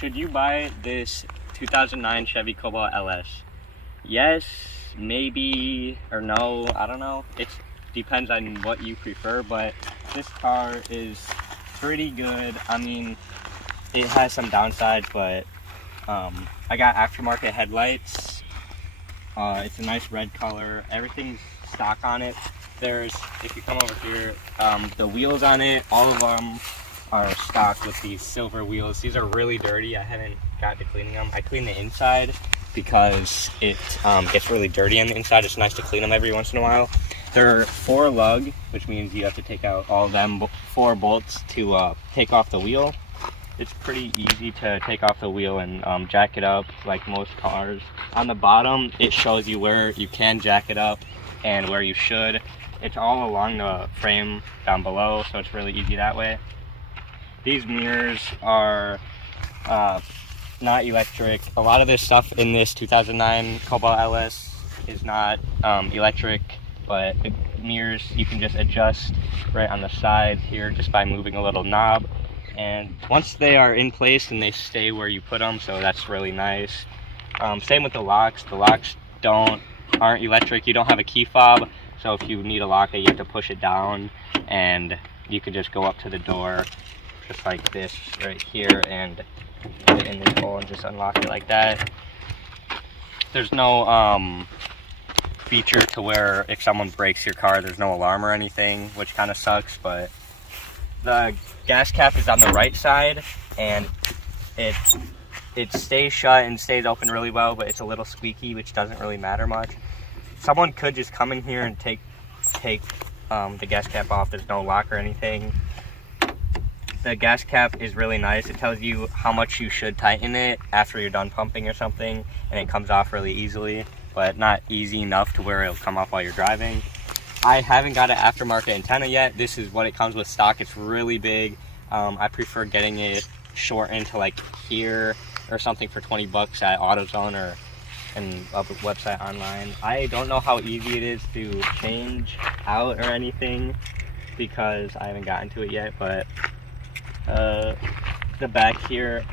should you buy this 2009 Chevy Cobalt LS? Yes, maybe, or no, I don't know. It depends on what you prefer, but this car is pretty good. I mean, it has some downsides, but I got aftermarket headlights. It's a nice red color. Everything's stock on it. There's, if you come over here, the wheels on it, all of them are stock with these silver wheels. These are really dirty. I haven't got to cleaning them. I clean the inside because it gets really dirty on the inside. It's nice to clean them every once in a while. They're 4 lug, which means you have to take out all of them 4 bolts to take off the wheel. It's pretty easy to take off the wheel and jack it up like most cars. On the bottom, it shows you where you can jack it up and where you should. It's all along the frame down below, so it's really easy that way. These mirrors are not electric. A lot of this stuff in this 2009 Cobalt LS is not electric, but the mirrors you can just adjust right on the side here just by moving a little knob. And once they are in place, and they stay where you put them, so that's really nice. Same with the locks. The locks aren't electric. You don't have a key fob, so if you need a lock, you have to push it down, and you can just go up to the door just like this right here and put it in this hole and just unlock it like that. There's no feature to where if someone breaks your car, there's no alarm or anything, which kind of sucks. But the gas cap is on the right side, and it stays shut and stays open really well, but it's a little squeaky, which doesn't really matter much. Someone could just come in here and take the gas cap off. There's no lock or anything. The gas cap is really nice. It tells you how much you should tighten it after you're done pumping or something, and it comes off really easily, but not easy enough to where it'll come off while you're driving. I haven't got an aftermarket antenna yet. This is what it comes with stock. It's really big. I prefer getting it shortened to like here or something for 20 bucks at AutoZone or and a website online. I don't know how easy it is to change out or anything because I haven't gotten to it yet, but the back here,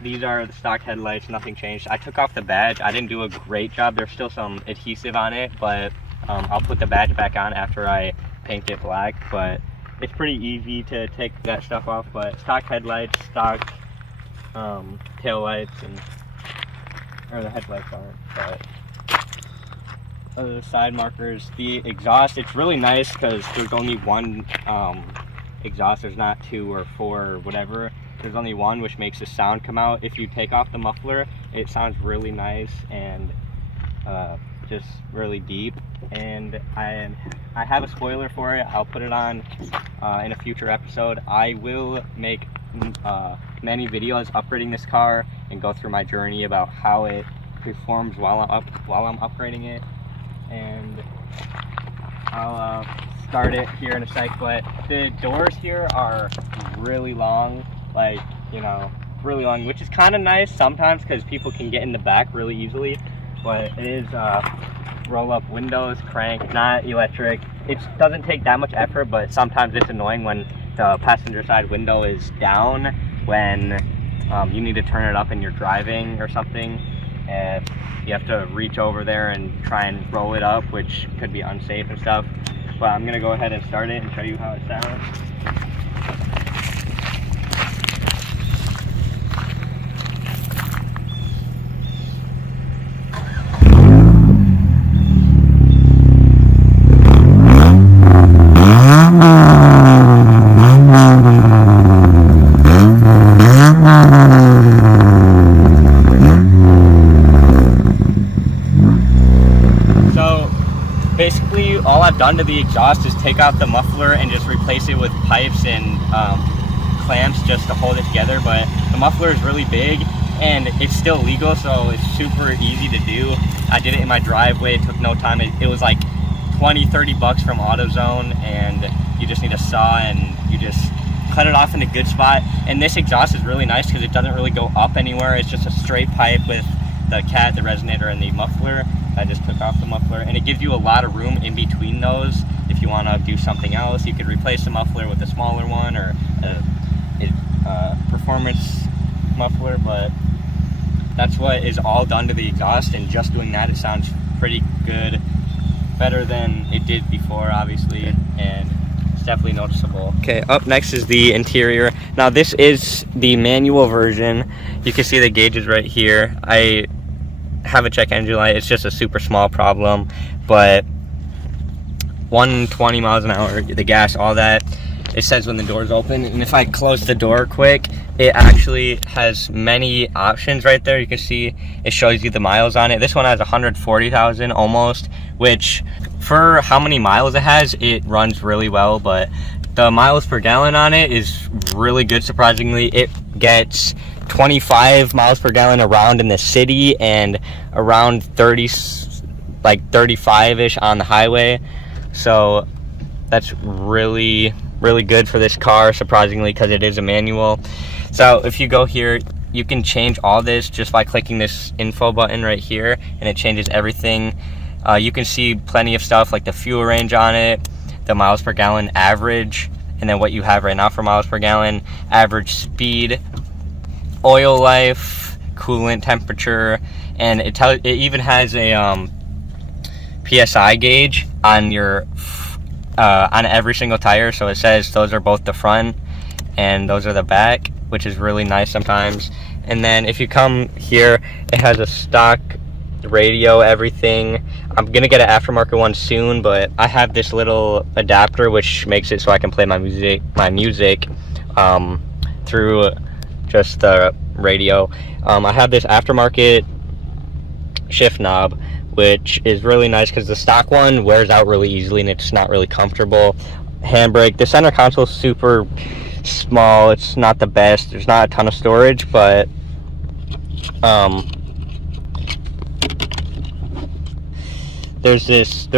these are the stock headlights, nothing changed. I took off the badge. I didn't do a great job. There's still some adhesive on it, but I'll put the badge back on after I paint it black. But it's pretty easy to take that stuff off. But stock headlights, stock tail lights, or the headlights aren't, but the side markers, the exhaust, it's really nice because there's only one exhaust. There's not 2 or 4 or whatever. There's only one, which makes the sound come out. If you take off the muffler, it sounds really nice and just really deep. And I have a spoiler for it. I'll put it on in a future episode. I will make many videos upgrading this car and go through my journey about how it performs while I'm upgrading it. And I'll start it here in a sec. But the doors here are really long, like, you know, really long, which is kind of nice sometimes because people can get in the back really easily. But it is roll up windows, crank, not electric. It doesn't take that much effort, but sometimes it's annoying when the passenger side window is down when you need to turn it up and you're driving or something, and you have to reach over there and try and roll it up, which could be unsafe and stuff. But I'm gonna go ahead and start it and show you how it sounds. Basically, all I've done to the exhaust is take out the muffler and just replace it with pipes and clamps just to hold it together. But the muffler is really big and it's still legal, so it's super easy to do. I did it in my driveway. It took no time. It was like 20-30 bucks from AutoZone, and you just need a saw and you just cut it off in a good spot. And this exhaust is really nice because it doesn't really go up anywhere. It's just a straight pipe with the cat, the resonator, and the muffler. I just took off the muffler, and it gives you a lot of room in between those. If you want to do something else, you could replace the muffler with a smaller one, or performance muffler, but that's what is all done to the exhaust, and just doing that, it sounds pretty good, better than it did before, obviously. Okay. And it's definitely noticeable. Okay, up next is the interior. Now this is the manual version. You can see the gauges right here. I have a check engine light. It's just a super small problem, but 120 miles an hour, the gas, all that. It says when the door's open, and if I close the door quick, it actually has many options right there. You can see it shows you the miles on it. This one has 140,000 almost, which for how many miles it has, it runs really well, but the miles per gallon on it is really good, surprisingly. It gets 25 miles per gallon around in the city and around 30, like 35-ish on the highway. So that's really good for this car, surprisingly, because it is a manual. So if you go here, you can change all this just by clicking this info button right here, and it changes everything. You can see plenty of stuff like the fuel range on it, the miles per gallon average, and then what you have right now for miles per gallon, average speed, oil life, coolant temperature, and it even has a PSI gauge on your on every single tire. So it says those are both the front and those are the back, which is really nice sometimes. And then if you come here, it has a stock radio, everything. I'm gonna get an aftermarket one soon, but I have this little adapter which makes it so I can play my music through just the radio. I have this aftermarket shift knob, which is really nice because the stock one wears out really easily and it's not really comfortable. Handbrake. The center console is super small. It's not the best. There's not a ton of storage, but there's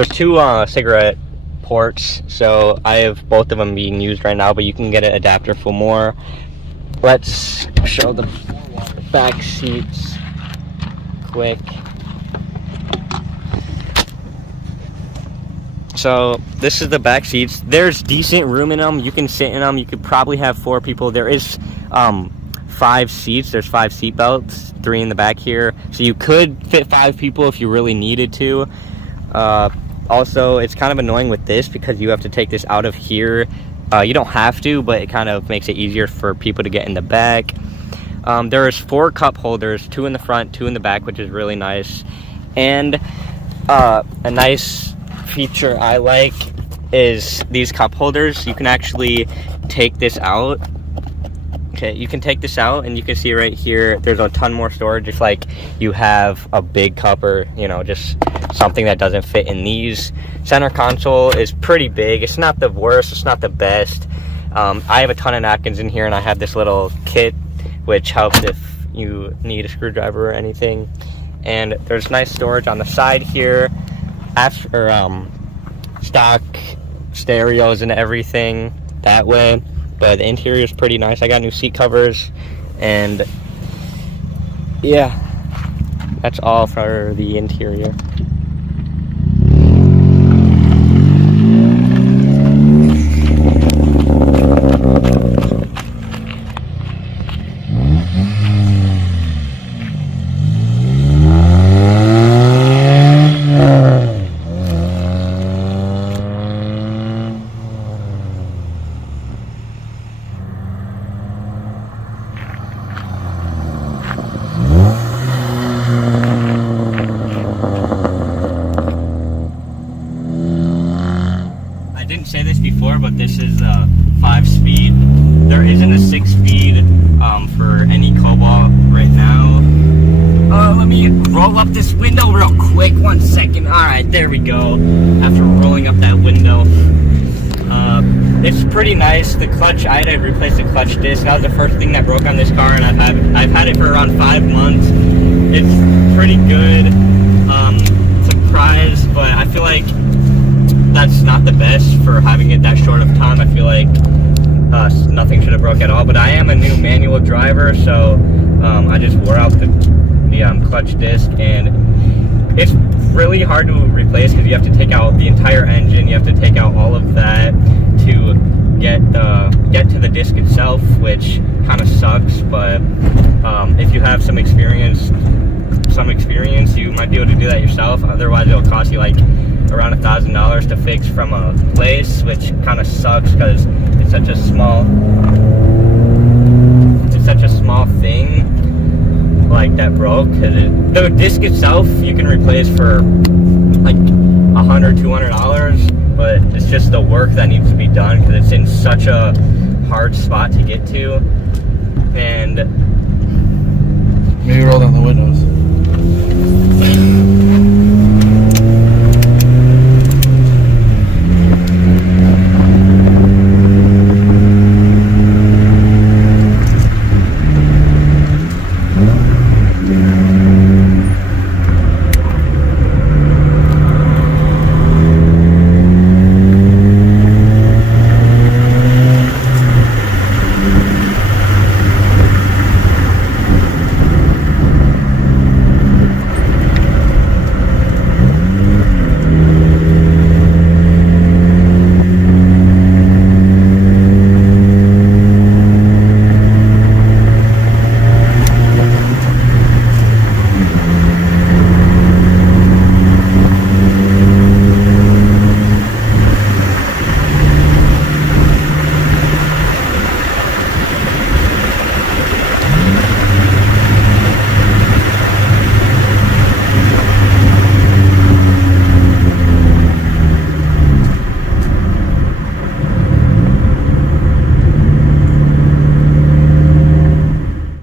two cigarette ports, so I have both of them being used right now, but you can get an adapter for more. Let's show the back seats quick. So this is the back seats. There's decent room in them. You can sit in them. You could probably have 4 people. There is 5 seats. There's 5 seat belts, 3 in the back here. So you could fit 5 people if you really needed to. Also, it's kind of annoying with this because you have to take this out of here. You don't have to, but it kind of makes it easier for people to get in the back. There's 4 cup holders, 2 in the front, 2 in the back, which is really nice. And a nice feature I like is these cup holders. You can actually take this out. Okay, you can take this out and you can see right here there's a ton more storage if like you have a big cup or, you know, just something that doesn't fit in these. Center console is pretty big. It's not the worst, it's not the best. I have a ton of napkins in here, and I have this little kit which helps if you need a screwdriver or anything. And there's nice storage on the side here. After stock stereos and everything that way, but the interior is pretty nice. I got new seat covers, and yeah, that's all for the interior. I didn't say this before, but this is a 5-speed. There isn't a 6-speed for any Cobalt right now. Let me roll up this window real quick. 1 second. All right, there we go. After rolling up that window, it's pretty nice. The clutch, I had to replace the clutch disc. That was the first thing that broke on this car, and I've had it for around 5 months. It's pretty good. Surprised, but I feel like that's not the best for having it that short of time. I feel like nothing should have broke at all, but I am a new manual driver, so I just wore out the clutch disc, and it's really hard to replace because you have to take out the entire engine. You have to take out all of that to get to the disc itself, which kind of sucks, some experience, you might be able to do that yourself. Otherwise, it'll cost you like around $1,000 to fix from a place, which kind of sucks because it's such a small thing like that broke. The disc itself you can replace for like $100, $200, but it's just the work that needs to be done because it's in such a hard spot to get to. And maybe roll down the windows.